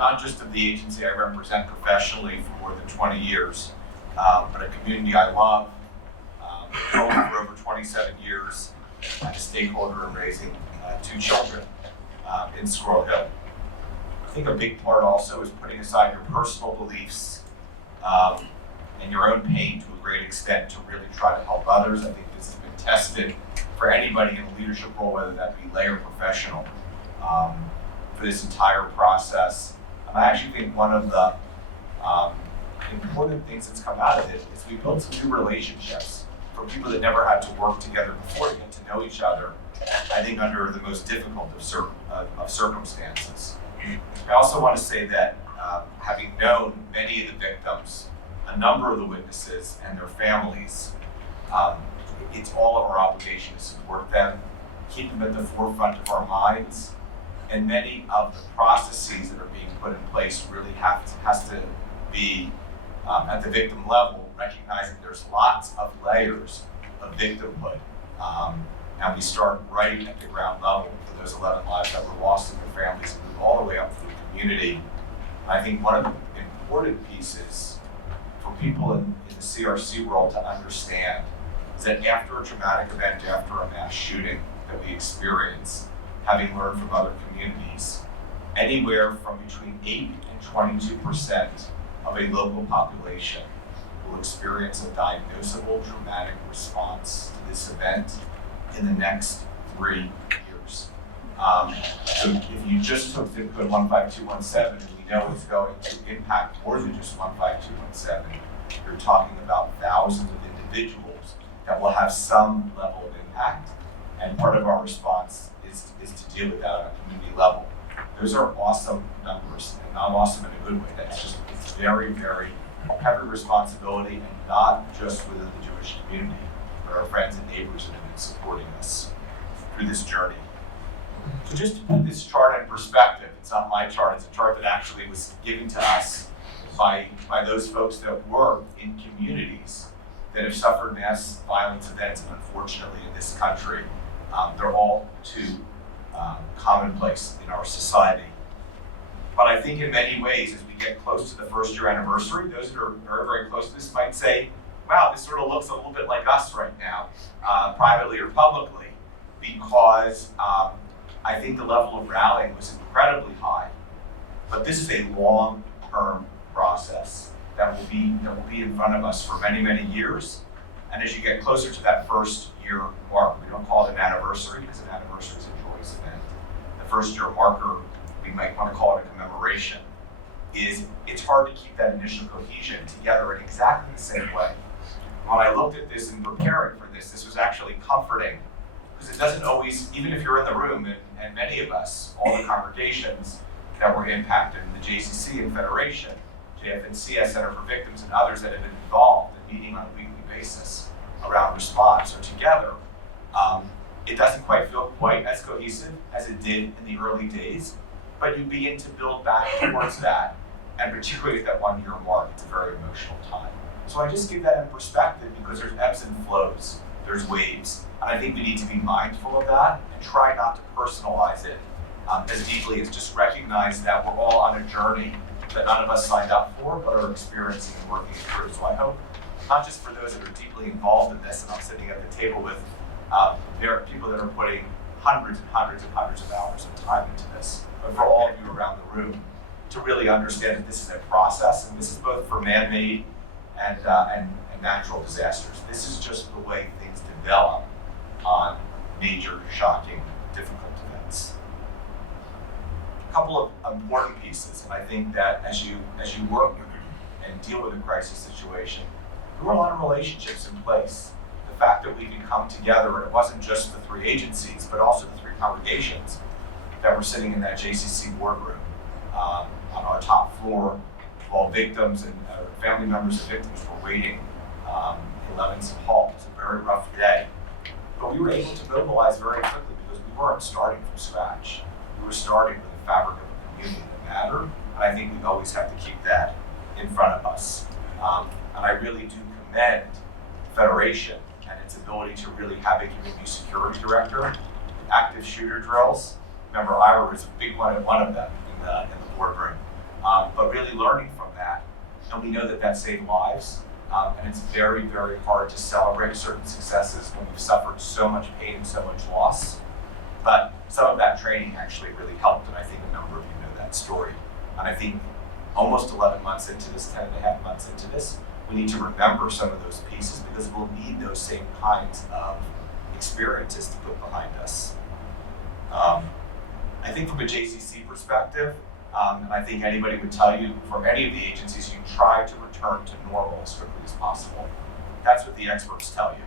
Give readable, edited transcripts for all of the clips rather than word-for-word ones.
not just of the agency I represent professionally for more than 20 years, but a community I love, for over 27 years, and a stakeholder in raising 2 children in Squirrel Hill. I think a big part also is putting aside your personal beliefs and your own pain to a great extent to really try to help others. I think this has been tested for anybody in a leadership role, whether that be lay or professional, for this entire process. And I actually think one of the important things that's come out of it is we built some new relationships for people that never had to work together before to get to know each other, I think under the most difficult of circumstances. I also want to say that having known many of the victims, a number of the witnesses and their families, it's all of our obligation to support them, keep them at the forefront of our minds, and many of the processes that are being put in place really has to be at the victim level, recognizing there's lots of layers of victimhood. And we start right at the ground level for those 11 lives that were lost in their families and move all the way up through the community. And I think one of the important pieces for people in the CRC world to understand is that after a traumatic event, after a mass shooting that we experience, having learned from other communities, anywhere from between 8 and 22% of a local population will experience a diagnosable traumatic response to this event in the next 3 years. So if you just took zip code 15217, and we know it's going to impact more than just 15217, you're talking about thousands of individuals that will have some level of impact, and part of our response is to deal with that on a community level. Those are awesome numbers, and not awesome in a good way. It's very, very heavy responsibility, and not just within the Jewish community, but our friends and neighbors that have been supporting us through this journey. So just to put this chart in perspective, it's not my chart, it's a chart that actually was given to us by those folks that work in communities that have suffered mass violence events, and unfortunately in this country, they're all too commonplace in our society. But I think in many ways, as we get close to the first year anniversary, those that are very, very close to this might say, wow, this sort of looks a little bit like us right now, privately or publicly, because I think the level of rallying was incredibly high. But this is a long-term process that will be in front of us for many, many years. And as you get closer to that first year mark, we don't call it an anniversary because an anniversary is a joyous event. The first year marker, we might want to call it a commemoration, it's hard to keep that initial cohesion together in exactly the same way. When I looked at this and preparing for this was actually comforting, because it doesn't always, even if you're in the room, and many of us, all the congregations that were impacted, the JCC and Federation, JFNC, Center for Victims, and others that have been involved in meeting on a weekly basis around response or together, it doesn't quite feel quite as cohesive as it did in the early days, but you begin to build back towards that, and particularly at that 1 year mark, it's a very emotional time. So I just give that in perspective because there's ebbs and flows, there's waves, and I think we need to be mindful of that and try not to personalize it as deeply as just recognize that we're all on a journey that none of us signed up for, but are experiencing and working through. So I hope, not just for those that are deeply involved in this, and I'm sitting at the table with there are people that are putting hundreds and hundreds and hundreds of hours of time into this, but for all of you around the room to really understand that this is a process, and this is both for man-made and natural disasters. This is just the way things develop on major, shocking, difficult events. A couple of important pieces, and I think that as you work and deal with a crisis situation, there were a lot of relationships in place. The fact that we could come together, and it wasn't just the 3 agencies, but also the 3 congregations that were sitting in that JCC boardroom on our top floor, while victims and family members of victims were waiting in Levinson Hall. It was a very rough day. But we were able to mobilize very quickly because we weren't starting from scratch. We were starting with the fabric of the community that mattered, and I think we always have to keep that in front of us. And I really do commend Federation and its ability to really have a community security director, active shooter drills. Remember, Ira was a big one of them in the boardroom. but really learning from that. And we know that that saved lives. And it's very, very hard to celebrate certain successes when we've suffered so much pain and so much loss. But some of that training actually really helped, and I think a number of you know that story. And I think almost 11 months into this, 10 and a half months into this, we need to remember some of those pieces because we'll need those same kinds of experiences to put behind us. I think from a JCC perspective, and I think anybody would tell you, for any of the agencies, you try to return to normal as quickly as possible. That's what the experts tell you.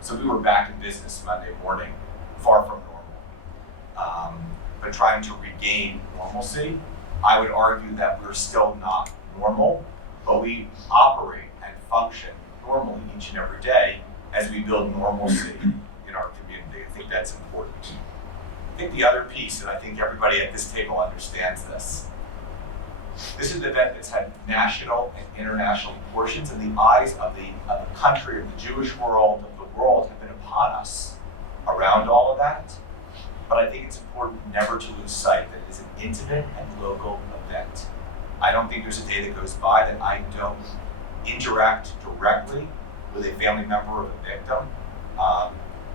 So we were back in business Monday morning, far from normal. But trying to regain normalcy, I would argue that we're still not normal, but we operate and function normally each and every day as we build normalcy in our community. I think that's important. I think the other piece, and I think everybody at this table understands this, this is an event that's had national and international proportions, and the eyes of the country, of the Jewish world, of the world have been upon us around all of that. But I think it's important never to lose sight that it is an intimate and local event. I don't think there's a day that goes by that I don't interact directly with a family member of a victim.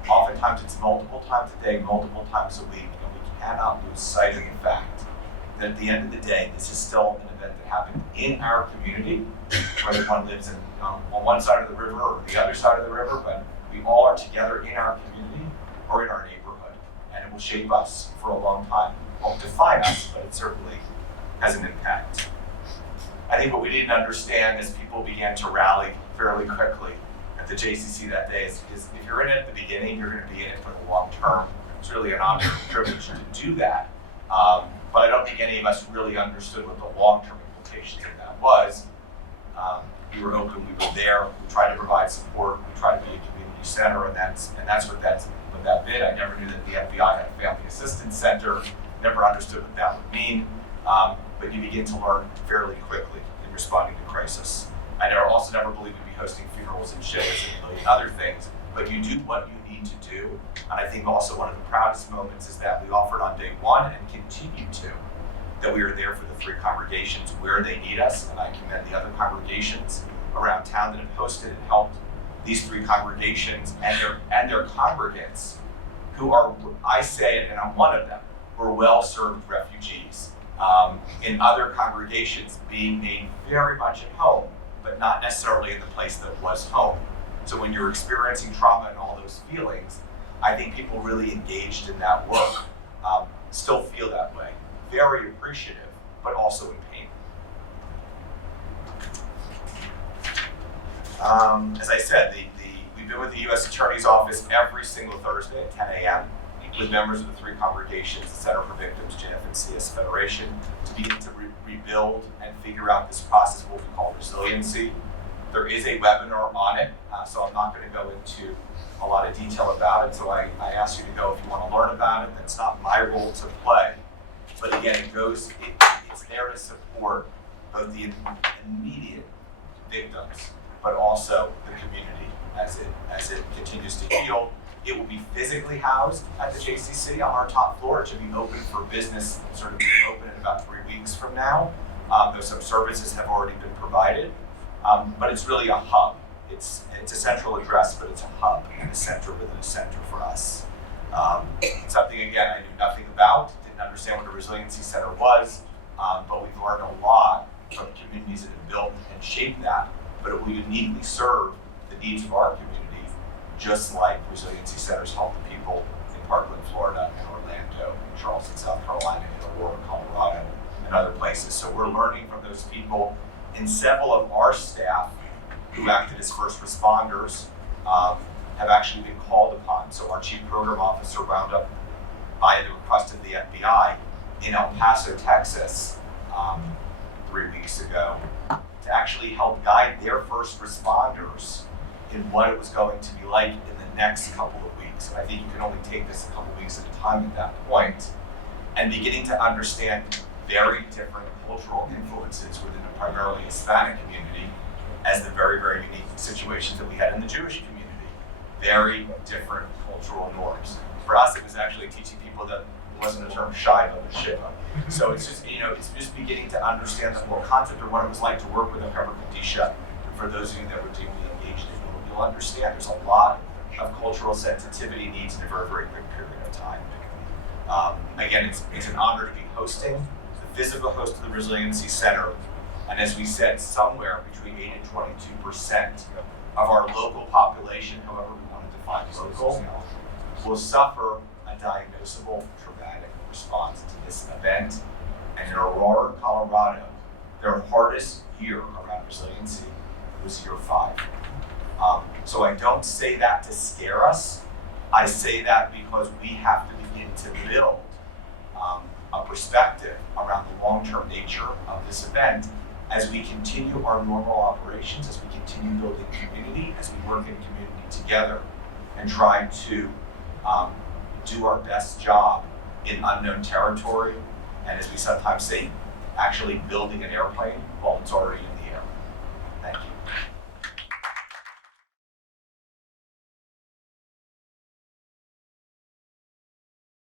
Oftentimes it's multiple times a day, multiple times a week, and we cannot lose sight of the fact that at the end of the day, this is still an event that happened in our community, whether one lives on one side of the river or the other side of the river, but we all are together in our community or in our neighborhood, and it will shape us for a long time. It won't define us, but it certainly has an impact. I think what we didn't understand as people began to rally fairly quickly at the JCC that day is if you're in it at the beginning, you're going to be in it for the long term. It's really an honor and privilege to do that. But I don't think any of us really understood what the long-term implications of that was. We were open, we were there, we tried to provide support, we tried to be a community center, and that's what that meant. I never knew that the FBI had a family assistance center, never understood what that would mean. But you begin to learn fairly quickly in responding to crisis. I also never believed we'd be hosting funerals and shows and a million other things, but you do what you need to do. And I think also one of the proudest moments is that we offered on day one and continue to, that we are there for the three congregations where they need us. And I commend the other congregations around town that have hosted and helped these three congregations and their congregants who are, I say it, and I'm one of them, were well-served refugees. In other congregations being made very much at home, but not necessarily in the place that was home. So when you're experiencing trauma and all those feelings, I think people really engaged in that work still feel that way. Very appreciative, but also in pain. As I said, we've been with the U.S. Attorney's Office every single Thursday at 10 a.m. with members of the three congregations, the Center for Victims, JF and CS Federation, to begin to rebuild and figure out this process, what we call resiliency. There is a webinar on it, so I'm not going to go into a lot of detail about it. So I ask you to go if you want to learn about it. That's not my role to play. But again, it's there to support both the immediate victims, but also the community as it continues to heal. It will be physically housed at the JCC on our top floor. It should be open for business, sort of being open in about 3 weeks from now. Though some services have already been provided. But it's really a hub. It's a central address, but it's a hub and a center within a center for us. Something, again, I knew nothing about, didn't understand what a resiliency center was, but we've learned a lot from communities that have built and shaped that, but it will uniquely serve the needs of our community, just like resiliency centers help the people in Parkland, Florida, and Orlando, and Charleston, South Carolina, and Aurora, Colorado, and other places. So we're learning from those people, and several of our staff who acted as first responders have actually been called upon. So our chief program officer wound up, by the request of the FBI, in El Paso, Texas, 3 weeks ago, to actually help guide their first responders in what it was going to be like in the next couple of weeks. And I think you can only take this a couple of weeks at a time at that point, and beginning to understand very different cultural influences within a primarily Hispanic community as the very, very unique situations that we had in the Jewish community. Very different cultural norms. For us, it was actually teaching people that wasn't a term shy of a Shiva. So it's just, it's just beginning to understand the whole concept of what it was like to work with a Heber Kadisha. And for those of you that were deeply engaged in it, you'll understand there's a lot of cultural sensitivity needs in a very, very quick period of time. Again, it's an honor to be hosting the physical host of the Resiliency Center. And as we said, somewhere between 8 and 22% of our local population, however we want to define local, will suffer a diagnosable traumatic response to this event. And in Aurora, Colorado, their hardest year around resiliency was year 5. So I don't say that to scare us. I say that because we have to begin to build a perspective around the long-term nature of this event as we continue our normal operations, as we continue building community, as we work in community together and try to do our best job in unknown territory, and as we sometimes say, actually building an airplane while it's already in